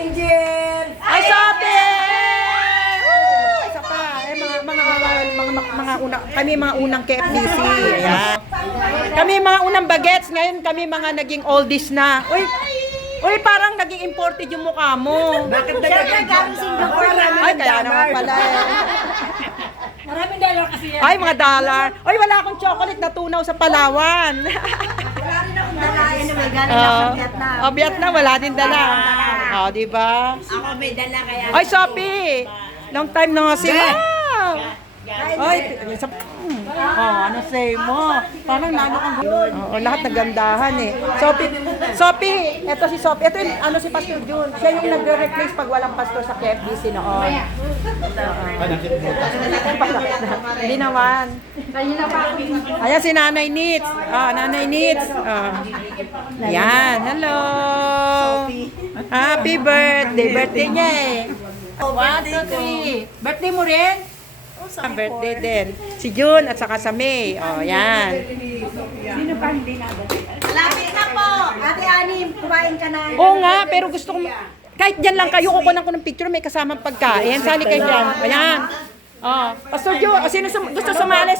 Angel! Ay, sabi! Isa pa. Eh, mga una, kami mga unang KFDC. Ayan. Kami mga unang bagets. Ngayon kami mga naging oldies na. Uy, parang naging imported yung mukha mo. Bakit galing Singapore? Ay, kaya naman pala eh. Maraming dollar kasi yan. Ay, mga dollar. Uy, wala akong chocolate na tunaw sa Palawan. Wala rin akong dalayan na may galing ako sa Vietnam. Vietnam, wala din dala. Di ba? Ako may dala kaya. Ay, Sophie! Long time na nga sila. Ay, ano say mo? Parang nano kang Oo, lahat nagandahan eh. Sophie, eto si Sophie. Ito yung si Pastor June. Siya yung nagre-replace pag walang pastor sa KFDC noon. Hindi naman. Ayan si Nanay Nits. Nanay Nits. Ayan, hello. Happy birthday. Birthday niya eh. 1, 2, 3. Birthday mo rin? Ang birthday din. Si June at saka sa May. Yan. Sino pa hindi na? Lapit na po! Ate Anim, kumain ka na. Oo nga, pero gusto ko... Kahit dyan lang kayo, kukunan ko ng picture, may kasamang pagkain. Sali kayo dyan. Ayan. Pastor June, sino gusto sumali?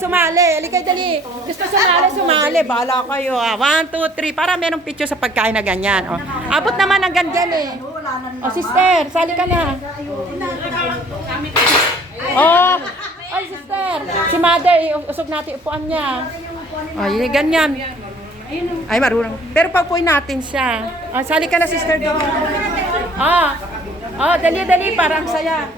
Halika dali. Gusto sumali. Bahala kayo. 1, 2, 3. Para merong picture sa pagkain na ganyan. Abot naman hanggang dyan eh. Sister, sali ka na. Ay, sister. Si mother, usog natin upuan niya. Ay, ganyan. Ay, marunong. Pero paupuin natin siya. Sali ka na, sister, doon. Dali, parang saya.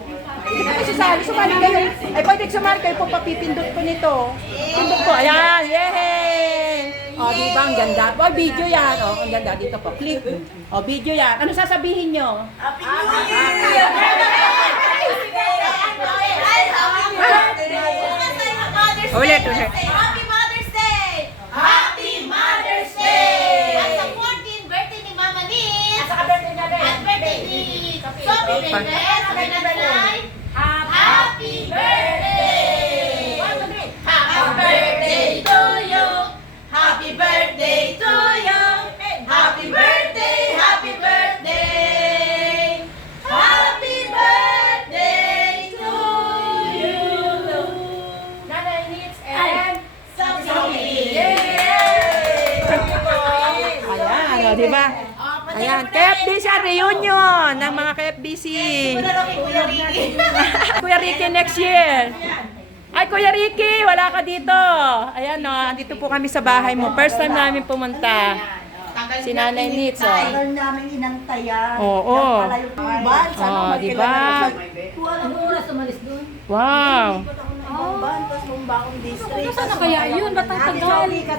Hindi ka kasi sumali kayo. Ay, pwede sumali kayo po, papipindot ko nito. Pindot ko, ayan, yay! Diba, ang ganda. Video yan. Ang ganda, dito po, click. Video yan. Ano sasabihin nyo? Happy New Year! Ulit. Happy Mother's Day! Happy Mother's Day! At sa 14th birthday ni Mama Nis, at birthday ni Sophie Mendez, sabay na balay, Happy Birthday! Happy birthday to you! Happy birthday to you! Happy birthday! Happy birthday! Happy birthday to you! Nanay Nits and Sophie! Ayan, di ba? Ayan, KFDC reunion ng mga KFDC. Kuya Ricky next year. Ay, Kuya Ricky, wala ka dito. Ayan, andito po kami sa bahay mo. First time namin pumunta. Si Nanay Nits, Tagal namin inantayan. Oo. Yan pala yung ban. Sana diba? Anong oras umalis doon? Wow. Ban, tapos Mumbakong District. Sana kaya yun? Ba't ang tagal?